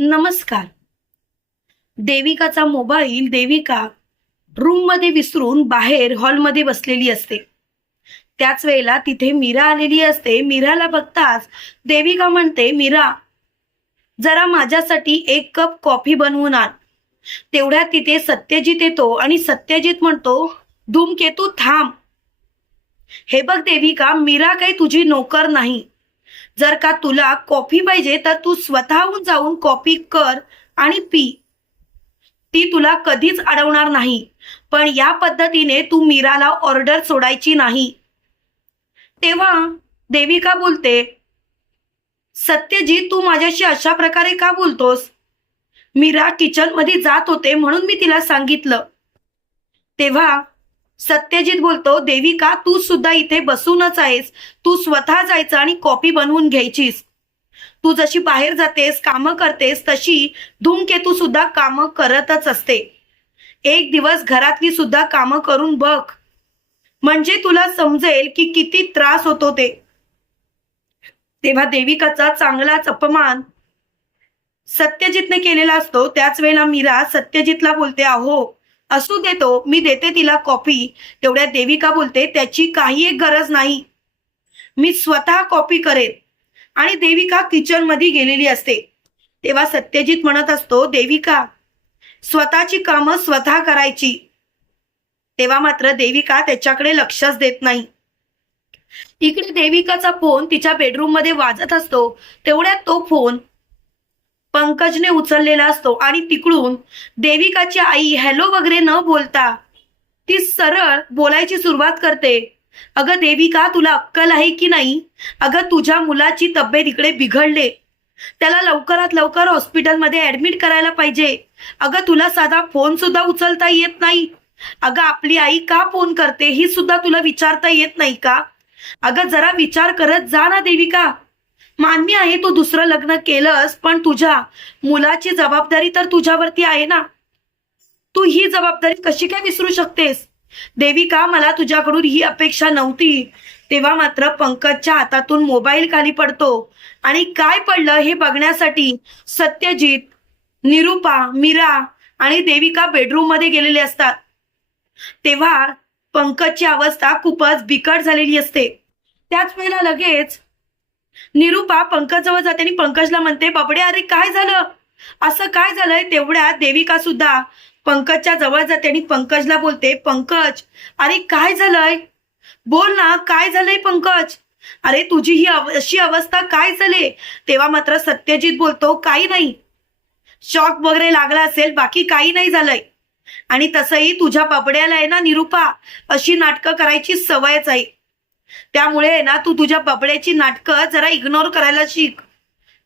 नमस्कार. देविकाचा मोबाईल देविका रूममध्ये विसरून बाहेर हॉलमध्ये बसलेली असते. त्याच वेळेला तिथे मीरा आलेली असते. मीराला बघताच देविका म्हणते मीरा जरा माझ्यासाठी एक कप कॉफी बनवून आण. तेवढ्यात तिथे सत्यजित येतो आणि सत्यजित म्हणतो धूमकेतू थांब. हे बघ देविका मीरा काही तुझी नोकर नाही. जर का तुला कॉफी पाहिजे तर तू स्वतःहून जाऊन कॉफी कर आणि पी. ती तुला कधीच अडवणार नाही. पण या पद्धतीने तू मीराला ऑर्डर सोडायची नाही. तेव्हा देविका बोलते सत्यजीत तू माझ्याशी अशा प्रकारे का बोलतोस? मीरा किचनमध्ये जात होते म्हणून मी तिला सांगितलं. तेव्हा सत्यजित बोलतो देविका तू सुद्धा इथे बसूनच आहेस. तू स्वतः जायचं आणि कॉपी बनवून घ्यायचीस. तू जशी बाहेर जातेस कामं करतेस तशी धूमकेतू सुद्धा कामं करतच असते. एक दिवस घरातली सुद्धा कामं करून बघ. म्हणजे तुला समजेल की किती त्रास होतो ते. तेव्हा देविकाचा चांगलाच अपमान सत्यजितने केलेला असतो. त्याच वेळेला मीरा सत्यजितला बोलते अहो असू देतो मी देते तिला कॉपी तेवढ्या देविका बोलते त्याची काही एक गरज नाही. मी स्वतः कॉपी करेन. आणि देविका किचनमध्ये गेलेली असते. तेव्हा सत्यजित म्हणत असतो देविका स्वतःची कामं स्वतः करायची. तेव्हा मात्र देविका त्याच्याकडे लक्षच देत नाही. इकडे देविकाचा फोन तिच्या बेडरूममध्ये वाजत असतो. तेवढ्यात तो फोन पंकजने उचललेला असतो आणि तिकडून देविकाची आई हॅलो वगैरे न बोलता ती सरळ बोलायची सुरुवात करते. अगं देविका तुला अक्कल आहे की नाही? अगं तुझ्या मुलाची तब्येत इकडे बिघडले. त्याला लवकरात लवकर हॉस्पिटलमध्ये ऍडमिट करायला पाहिजे. अगं तुला साधा फोन सुद्धा उचलता येत नाही. अगं आपली आई का फोन करते ही सुद्धा तुला विचारता येत नाही का? अगं जरा विचार करत जा ना देविका. मान्य आहे तू दुसरं लग्न केलंस पण तुझ्या मुलाची जबाबदारी तर तुझ्यावरती आहे ना? तू ही जबाबदारी कशी काय विसरू शकतेस? देविका मला तुझ्याकडून ही अपेक्षा नव्हती? तेव्हा मात्र पंकजच्या हातातून मोबाईल खाली पडतो. आणि काय पडलं हे बघण्यासाठी सत्यजित निरुपा मीरा आणि देविका बेडरूममध्ये गेलेले असतात. तेव्हा पंकजची अवस्था खूपच बिकट झालेली असते. त्याच वेळेला लगेच निरुपा पंकज जवळ जाते आणि पंकजला म्हणते बाबडे अरे काय झालं? असं काय झालंय? तेवढ्यात देविका सुद्धा पंकजच्या जवळ जाते आणि पंकजला बोलते पंकज अरे काय झालंय? बोल ना काय झालंय पंकज? अरे तुझी ही अशी अवस्था काय झाले? तेव्हा मात्र सत्यजित बोलतो काही नाही. शॉक वगैरे लागला असेल बाकी काही नाही झालंय. आणि तसंही तुझ्या बाबड्याला आहे ना निरुपा अशी नाटकं करायची सवयच आहे. त्यामुळे ना तू तुझ्या बबड्याची नाटकं जरा इग्नोर करायला शिक.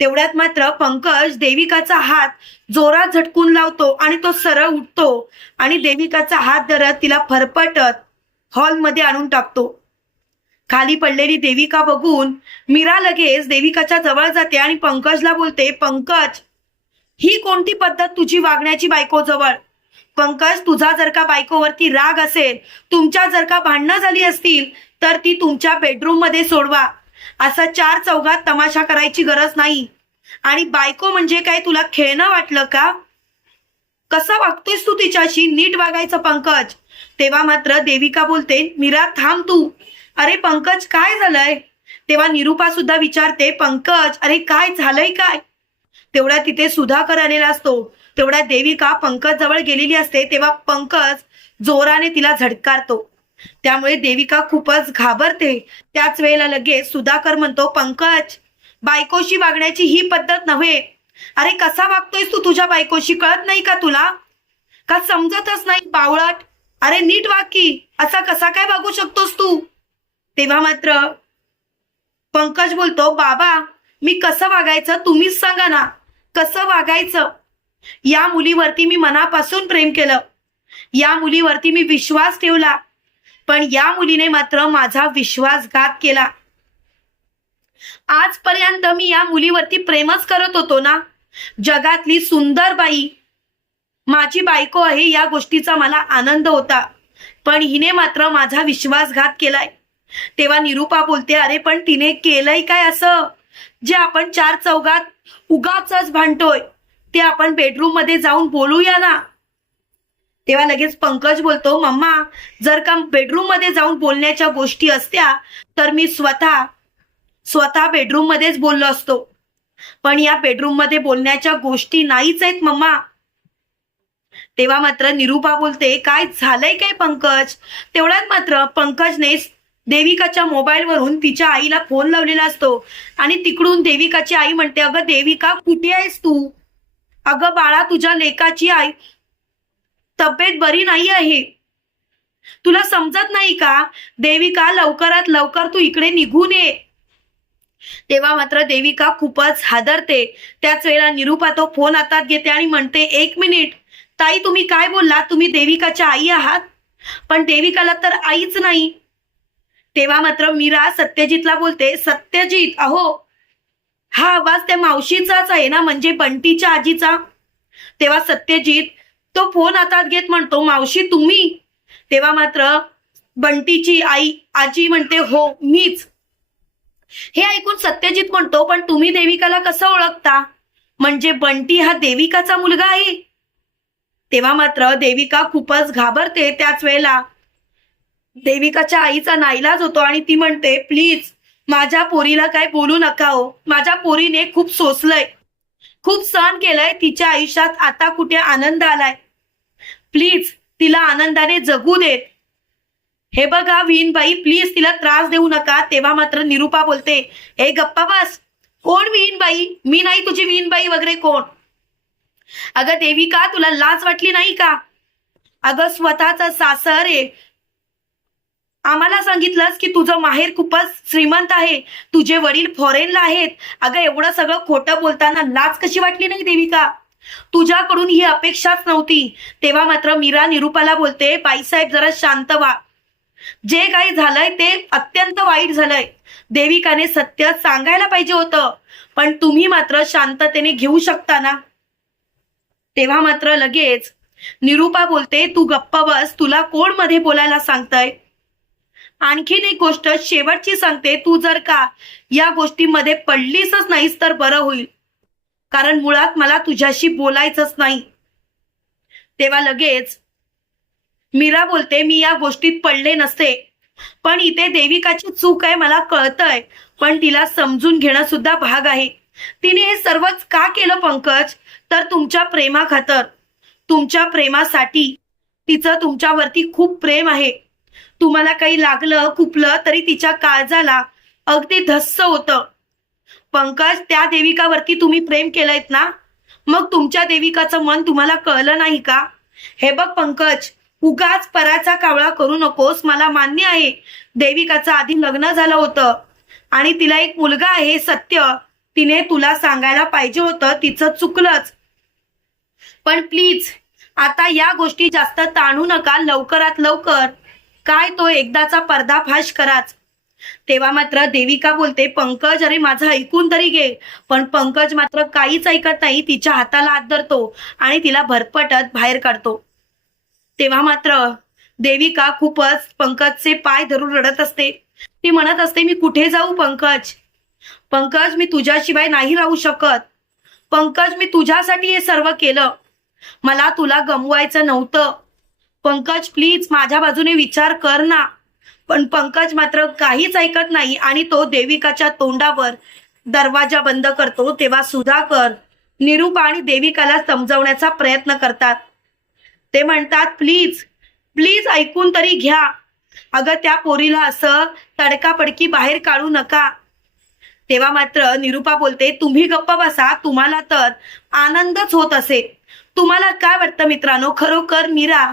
तेवढ्यात मात्र पंकज देविकाचा हात जोरात झटकून लावतो आणि तो सरळ उठतो आणि देविकाचा हात धरत तिला फरफटत हॉलमध्ये आणून टाकतो. खाली पडलेली देविका बघून मीरा लगेच देविकाच्या जवळ जाते आणि पंकजला बोलते पंकज ही कोणती पद्धत तुझी वागण्याची बायको जवळ पंकज तुझा जर का बायकोवरती राग असेल तुमच्या जर का भांडणं झाली असतील तर ती तुमच्या बेडरूममध्ये सोडवा. असा चार चौघात तमाशा करायची गरज नाही. आणि बायको म्हणजे काय तुला खेळणं वाटलं का? कसं वागतोयस तू तिच्याशी? नीट वागायचं पंकज. तेव्हा मात्र देविका बोलते मीरा थांब तू. अरे पंकज काय झालंय? तेव्हा निरुपा सुद्धा विचारते पंकज अरे काय झालंय काय? तेवढ्या तिथे सुधाकर आलेला असतो. तेवढ्या देविका पंकज जवळ गेलेली असते तेव्हा पंकज जोराने तिला झटकारतो. त्यामुळे देविका खूपच घाबरते. त्याच वेळेला लगेच सुधाकर म्हणतो पंकज बायकोशी वागण्याची ही पद्धत नव्हे. अरे कसा वागतोयस तू तुझ्या बायकोशी? कळत नाही का तुला? का समजतच नाही बावळट? अरे नीट वाग की. असा कसा काय वागू शकतोस तू? तेव्हा मात्र पंकज बोलतो बाबा मी कसं वागायचं तुम्हीच सांगा ना. कसं वागायचं? या मुलीवरती मी मनापासून प्रेम केलं. या मुलीवरती मी विश्वास ठेवला. पण या मुलीने मात्र माझा विश्वासघात केला. आजपर्यंत मी या मुलीवरती प्रेमच करत होतो ना? जगातली सुंदर बाई. माझी बायको आहे या गोष्टीचा मला आनंद होता. पण हिने मात्र माझा विश्वासघात केलाय. तेव्हा निरुपा बोलते अरे पण तिने केलंय काय असं? जे आपण चार चौघात उगाच भांडतोय. ते आपण बेडरूममध्ये जाऊन बोलूया ना. तेव्हा लगेच पंकज बोलतो मम्मा जर का बेडरूममध्ये जाऊन बोलण्याच्या गोष्टी असत्या तर मी स्वतः स्वतः बेडरूम मध्येच बोललो असतो. पण या बेडरूममध्ये बोलण्याच्या गोष्टी नाहीच आहेत मम्मा. तेव्हा मात्र निरुपा बोलते काय झालंय काय पंकज? तेवढ्यात मात्र पंकजने देविकाच्या मोबाईलवरून तिच्या आईला फोन लावलेला असतो. आणि तिकडून देविकाची आई म्हणते अगं देविका कुठे आहेस तू? अगं बाळा तुझ्या लेकाची आई तब्येत बरी नाही आहे. तुला समजत नाही का? देविका लवकरात लवकर तू इकडे निघून ये. तेव्हा मात्र देविका खूपच हादरते. त्याच वेळेला निरुपा तो फोन हातात घेते आणि म्हणते एक मिनिट ताई तुम्ही काय बोलला तुम्ही देविकाच्या आई आहात? पण देविकाला तर आईच नाही. तेव्हा मात्र मीरा सत्यजितला बोलते सत्यजित अहो हा आवाज त्या मावशीचाच आहे ना म्हणजे बंटीच्या आजीचा. तेव्हा सत्यजित तो फोन हातात घेत म्हणतो मावशी तुम्ही? तेव्हा मात्र बंटीची आई आजी म्हणते हो मीच. हे ऐकून सत्यजित म्हणतो पण तुम्ही देविकाला कसं ओळखता? म्हणजे बंटी हा देविकाचा मुलगा आहे. तेव्हा मात्र देविका खूपच घाबरते त्याच वेळेला. देविकाच्या आईचा नाईलाज होतो आणि ती म्हणते प्लीज माझ्या पोरीला काय बोलू नका हो. माझ्या पोरीने खूप सोसलंय. खूप सहन केलंय तिच्या आयुष्यात. आता कुठे आनंद आलाय? प्लीज तिला आनंदाने जगू देत. हे बघा विहीनबाई प्लीज तिला त्रास देऊ नका. तेव्हा मात्र निरुपा बोलते हे गप्पा बस. कोण विहीनबाई? मी नाही तुझी विहीनबाई वगैरे कोण? अगं देविका तुला लाज वाटली नाही का? अगं स्वतःचा सासर आहे. आम्हाला सांगितलंस की तुझं माहेर खूपच श्रीमंत आहे. तुझे वडील फॉरेनला आहेत. अगं एवढं सगळं खोटं बोलताना लाच कशी वाटली नाही देविका? तुझ्याकडून ही अपेक्षाच नव्हती. तेव्हा मात्र मीरा निरुपाला बोलते बाईसाहेब जरा शांत व्हा. जे काही झालंय ते अत्यंत वाईट झालंय. देविकाने सत्य सांगायला पाहिजे होतं. पण तुम्ही मात्र शांततेने घेऊ शकता ना? तेव्हा मात्र लगेच निरुपा बोलते तू गप्प बस. तुला कोणमध्ये बोलायला सांगतय? आणखीन एक गोष्ट शेवटची सांगते तू जर का या गोष्टीमध्ये पडलीसच नाहीस तर बरं होईल. कारण मुळात मला तुझ्याशी बोलायचंच नाही. तेव्हा लगेच मीरा बोलते मी या गोष्टीत पडले नसते. पण इथे देविकाची चूक आहे मला कळतंय. पण तिला समजून घेणं सुद्धा भाग आहे. तिने हे सर्वच का केलं पंकज? तर तुमच्या प्रेमाखातर. तुमच्या प्रेमासाठी तिचं तुमच्यावरती खूप प्रेम आहे. तुम्हाला काही लागलं खुपलं तरी तिच्या काळजाला अगदी धस्स होतं. पंकज त्या देविकावरती तुम्ही प्रेम केलंयत ना? मग तुमच्या देविकाचं मन तुम्हाला कळलं नाही का? हे बघ पंकज उगाच पराचा कावळा करू नकोस मला मान्य आहे. देविकाचं आधी लग्न झालं होतं आणि तिला एक मुलगा आहे सत्य. तिने तुला सांगायला पाहिजे होतं तिचं चुकलंच. पण प्लीज आता या गोष्टी जास्त ताणू नका लवकरात लवकर. काय तो एकदाचा पर्दाफाश कराच? तेव्हा मात्र देविका बोलते पंकज अरे माझं ऐकून तरी घे. पण पंकज मात्र काहीच ऐकत नाही तिच्या हाताला हात धरतो आणि तिला भरपटत बाहेर काढतो. तेव्हा मात्र देविका खूपच पंकजचे पाय धरून रडत असते. ती म्हणत असते मी कुठे जाऊ पंकज? पंकज मी तुझ्याशिवाय नाही राहू शकत. पंकज मी तुझ्यासाठी हे सर्व केलं. मला तुला गमवायचं नव्हतं. पंकज प्लीज माझ्या बाजूने विचार कर ना. पण पंकज मात्र काहीच ऐकत नाही आणि तो देविकाच्या तोंडावर दरवाजा बंद करतो तेव्हा सुधाकर निरूपा आणि देविकाला समजवण्याचा प्रयत्न करतात. ते म्हणतात प्लीज प्लीज ऐकून तरी घ्या. अगं त्या पोरीला असं तडकापडकी बाहेर काढू नका. तेव्हा मात्र निरुपा बोलते तुम्ही गप्प बसा तुम्हाला तर आनंदच होत असेल तुम्हाला काय वाटतं मित्रांनो? खरोखर मीरा